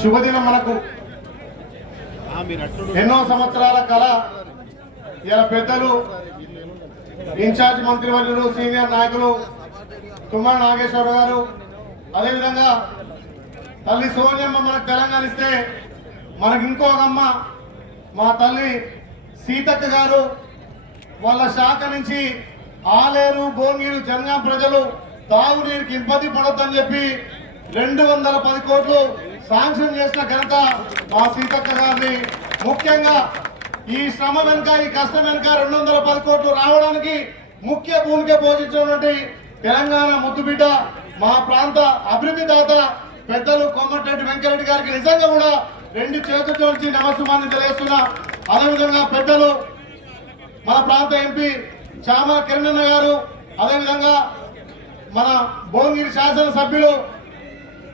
శుభదినం మనకు. ఎన్నో సంవత్సరాల కళ. ఇలా పెద్దలు ఇన్ఛార్జ్ మంత్రివర్యులు సీనియర్ నాయకులు తుమ్మల నాగేశ్వర గారు అదేవిధంగా తల్లి సోనియమ్మ మనకు తెలంగాణ ఇస్తే మనకి ఇంకొక అమ్మ మా తల్లి సీతక్క గారు వాళ్ళ శాఖ నుంచి ఆలేరు భోంగీరు జనగాం ప్రజలు తాగునీరుకి ఇబ్బంది పడొద్దని చెప్పి రెండు వందల పది కోట్లు శాంక్షన్ చేసిన ఘనత మా సీతక్క గారిని ముఖ్యంగా ఈ శ్రమ వెనుక ఈ కష్టం వెనుక రెండు వందల పది కోట్లు రావడానికి ముఖ్య భూమిక పోషించినటువంటి తెలంగాణ ముద్దుబిడ్డ మా ప్రాంత అభివృద్ధి దాత పెద్దలు కోమటిరెడ్డి వెంకరెడ్డి గారికి నిజంగా కూడా రెండు చేతులతో నుంచి నమస్సుమాన్ని తెలియజేస్తున్నా. అదేవిధంగా పెద్దలు మన ప్రాంత ఎంపీ చామ కిరణ్ గారు అదేవిధంగా మన భువనగిరి శాసనసభ్యులు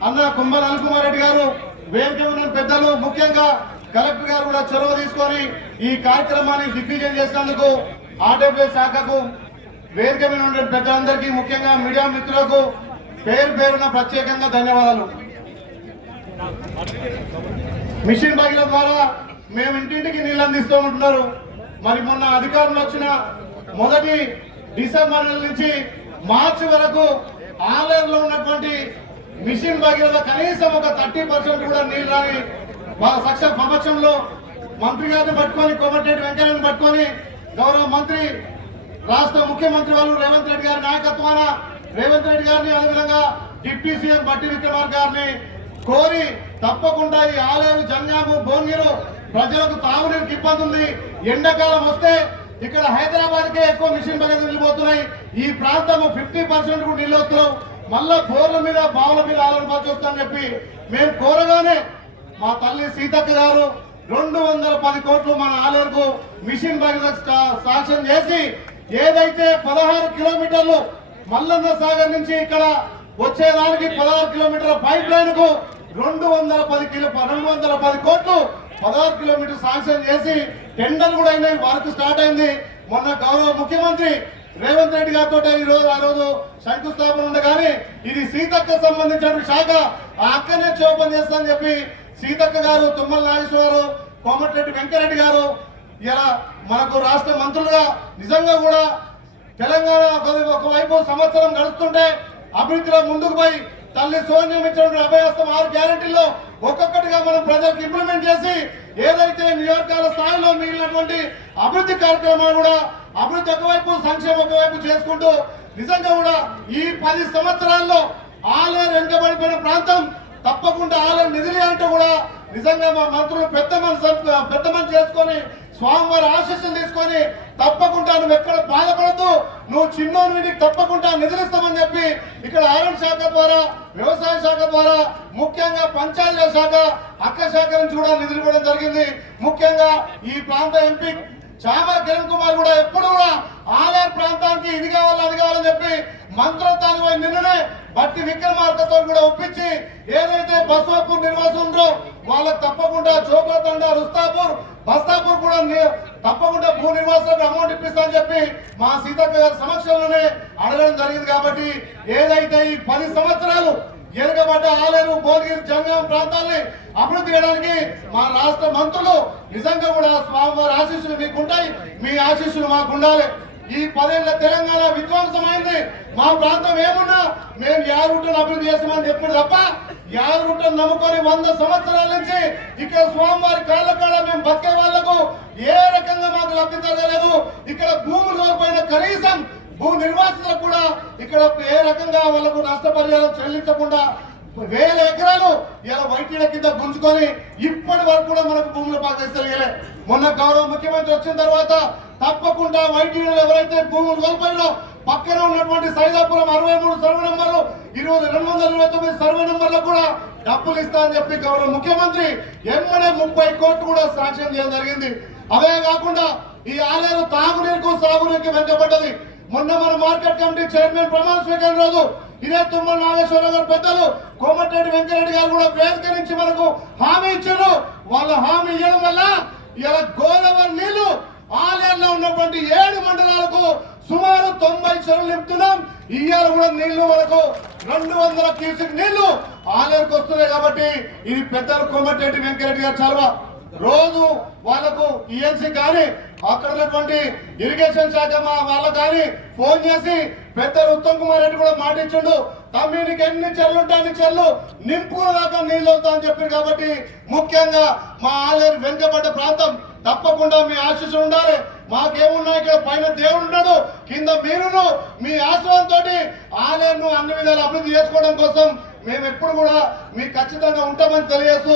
అన్న కుంభ కుమార్ రెడ్డి గారు వేదిక ఉన్న పెద్దలు ముఖ్యంగా కలెక్టర్ గారు కూడా చొరవ తీసుకొని ఈ కార్యక్రమాన్ని దిగ్విజయం చేసినందుకు ఆర్డబ్ల్యూ శాఖకు వేదిక మీద పెద్దలందరికీ ముఖ్యంగా మీడియా మిత్రులకు పేరు పేరున ప్రత్యేకంగా ధన్యవాదాలు. మిషన్ బగిల ద్వారా మేము ఇంటింటికి నీళ్ళు అందిస్తూ ఉంటున్నారు. మరి మొన్న అధికారంలో వచ్చిన మొదటి డిసెంబర్ నుంచి మార్చి వరకు ఆన్లైన్లో ఉన్నటువంటి మిషన్ భగీరథ కనీసం ఒక థర్టీ పర్సెంట్ కూడా నీళ్ళు రాని వాళ్ళ సక్ష సమక్షంలో మంత్రి గారిని పట్టుకొని కోమటిరెడ్డి వెంకయ్యని పట్టుకొని గౌరవ మంత్రి రాష్ట్ర ముఖ్యమంత్రి వాళ్ళు రేవంత్ రెడ్డి గారి నాయకత్వాన రేవంత్ రెడ్డి గారిని అదేవిధంగా డిప్యూటీ సీఎం బట్టి విక్రమార్ గారిని కోరి తప్పకుండా ఈ ఆలేరు జంగాము భోంగిరు ప్రజలకు తాగునీరుకి ఇబ్బంది ఉంది. ఎండాకాలం వస్తే ఇక్కడ హైదరాబాద్కే ఎక్కువ మిషన్ బగ్గర వెళ్ళిపోతున్నాయి ఈ ప్రాంతం ఫిఫ్టీ పర్సెంట్ కూడా నీళ్ళు వస్తున్నాం మళ్ళా బోర్ల మీద బావుల మీద ఆలోచించాల్సి వస్తుందని చెప్పి మేము కోరగానే మా తల్లి సీతక్క గారు రెండు వందల పది కోట్లు మన ఆలేరుకు మిషన్ భగీరథ సాక్ష్యం చేసి ఏదైతే పదహారు కిలోమీటర్లు మల్లన్న సాగర్ నుంచి ఇక్కడ వచ్చేదానికి పదహారు కిలోమీటర్ల పైప్ లైన్కు రెండు వందల పది కిలో రెండు వందల పది కోట్లు పదహారు కిలోమీటర్ శాంక్షన్ చేసి టెండర్ కూడా అయినాయి వర్క్ స్టార్ట్ అయింది. మొన్న గౌరవ ముఖ్యమంత్రి రేవంత్ రెడ్డి గారితో ఈ రోజు ఆ రోజు శంకుస్థాపన ఉండగానే కానీ ఇది సీతక్క సంబంధించిన శాఖ ఆ అక్కనే చోపం చేస్తానని చెప్పి సీతక్క గారు తుమ్మల నాగేశ్వరరావు కోమటిరెడ్డి వెంకరెడ్డి గారు ఇలా మనకు రాష్ట్ర మంత్రులుగా నిజంగా కూడా తెలంగాణ ఒక- ఒకవైపు సంవత్సరం గడుస్తుంటే అభివృద్ధిలో ముందుకు పోయి తల్లి సోనియం ఇచ్చినటువంటి అభయస్తం ఆరు గ్యారెంటీల్లో ఒక్కొక్కటిగా మనం ప్రజలకు ఇంప్లిమెంట్ చేసి ఏదైతే నియోజకాల స్థాయిలో మిగిలినటువంటి అభివృద్ధి కార్యక్రమాలు కూడా అభివృద్ధి ఒకవైపు సంక్షేమం ఒకవైపు చేసుకుంటూ నిజంగా కూడా ఈ పది సంవత్సరాల్లో ఆలయం వెనుకబడిపోయిన ప్రాంతం తప్పకుండా ఆలయం నిధులు అంటే కూడా నిజంగా మా మంత్రులు పెద్ద మనసు పెద్ద మనసు చేసుకొని స్వామివారి ఆశీస్సులు తీసుకొని తప్పకుండా నువ్వు ఎక్కడ బాధపడద్దు. నువ్వు చిన్నోని నీకు తప్పకుండా నిధులిస్తామని చెప్పి ఇక్కడ ఆరోగ్య శాఖ ద్వారా వ్యవసాయ శాఖ ద్వారా ముఖ్యంగా పంచాయతీ శాఖ అక్క శాఖ నుంచి కూడా నిధులు ఇవ్వడం జరిగింది. ముఖ్యంగా ఈ ప్రాంత ఎంపీ చామా కిరణ్ కుమార్ కూడా ఎప్పుడు కూడా ఆలయ ప్రాంతానికి ఇది కావాలి అది కావాలని చెప్పి మంత్రోత్తానికి పోయి నిన్ననే బట్టి విక్రమార్కతో కూడా ఒప్పించి ఏదైతే బస్వాపూర్ నివాసం ఉందో వాళ్ళకు తప్పకుండా చోపతండ రుస్తాపూర్ బస్తాపూర్ కూడా తప్పకుండా భూ నిర్వాసానికి అమౌంట్ ఇప్పిస్తామని చెప్పి మా సీతక్క గారి సమక్షంలోనే అడగడం జరిగింది కాబట్టి ఏదైతే ఈ పది సంవత్సరాలు ఎరగబడ్డ ఆలేరు భువనగిరి జంగం ప్రాంతాల్ని అభివృద్ధి చేయడానికి మా రాష్ట్ర మంత్రులు నిజంగా కూడా స్వామివారి ఆశీస్సులు మీకు ఉంటాయి మీ ఆశీస్సులు మాకు ఉండాలి ఈ పదేళ్ళ తెలంగాణ విధ్వంసమైంది. మా ప్రాంతం ఏమున్నా మేము యారుటను అభివృద్ధి చేస్తామని చెప్పాడు తప్ప యారుటను నమ్ముకొని వంద సంవత్సరాల నుంచి ఇక్కడ స్వామివారి కాళ్ళ కాడ మేము బతికే వాళ్ళకు ఏ రకంగా మాకు లబ్ధి జరగలేదు. ఇక్కడ భూములు కోల్పోయిన కనీసం భూ నిర్వాసితులకు కూడా ఇక్కడ ఏ రకంగా వాళ్ళకు నష్టపరిహారం చెల్లించకుండా వేల ఎకరాలు ఇలా వైటీల కింద గుంజుకొని ఇప్పటి వరకు కూడా మనకు భూములు పాకిస్తలే మొన్న గౌరవ ముఖ్యమంత్రి వచ్చిన తర్వాత తప్పకుండా వైటీలు ఎవరైతే భూములు కోల్పోయినో పక్కన ఉన్నటువంటి సైదాపురం అరవై మూడు సర్వే నెంబర్లు ఇరవై రెండు వందల ఇరవై తొమ్మిది సర్వే నెంబర్లకు కూడా డబ్బులు ఇస్తా అని చెప్పి గౌరవ ముఖ్యమంత్రి ఎమ్మడే ముప్పై కోట్లు కూడా శాంక్షన్ చేయడం జరిగింది. అదే కాకుండా ఈ ఆలయాలు తాగునీరుకు సాగునీరుకి వెంటబడ్డది మొన్న మన మార్కెట్ కమిటీ చైర్మన్ ప్రమాణ స్వీకారం రోజు ఇదే తుమ్మల నాగేశ్వరరావు గారు పెద్దలు కోమటిరెడ్డి వెంకరెడ్డి గారు కూడా వేదిక నుంచి మనకు హామీ ఇచ్చారు. వాళ్ళ హామీ ఇవ్వడం వల్ల ఇలా గోదావరి నీళ్ళు ఆలయంలో ఉన్నటువంటి ఏడు మండలాలకు సుమారు తొంభై చెరువులు నింపుతున్నాం. ఇయ్యాల కూడా నీళ్ళు మనకు రెండు వందల క్యూసెక్ నీళ్ళు ఆలయానికి వస్తున్నాయి కాబట్టి ఇది పెద్దలు కోమటిరెడ్డి వెంకరెడ్డి గారు చలవ రోజు వాళ్ళకు ఈఎన్సీ కానీ అక్కడ ఉన్నటువంటి ఇరిగేషన్ శాఖ మా వాళ్ళకు కానీ ఫోన్ చేసి పెద్ద ఉత్తమ్ కుమార్ రెడ్డి కూడా మాట ఇచ్చిండు. తమ్మి నీకు ఎన్ని చెల్లు ఉంటే అన్ని చెల్లు నింపుకున్న దాకా నీళ్ళు వస్తా అని చెప్పారు కాబట్టి ముఖ్యంగా మా ఆలేరు వెనుకబడ్డ ప్రాంతం తప్పకుండా మీ ఆశీస్సులు ఉండాలి. మాకేమున్నాయి ఇక్కడ? పైన దేవుడు ఉన్నాడు. కింద మీరును. మీ ఆశ్రమంతో ఆలయాన్ని అన్ని విధాలు అభివృద్ధి చేసుకోవడం కోసం మేము ఎప్పుడు కూడా మీకు ఖచ్చితంగా ఉంటామని తెలియజేస్తూ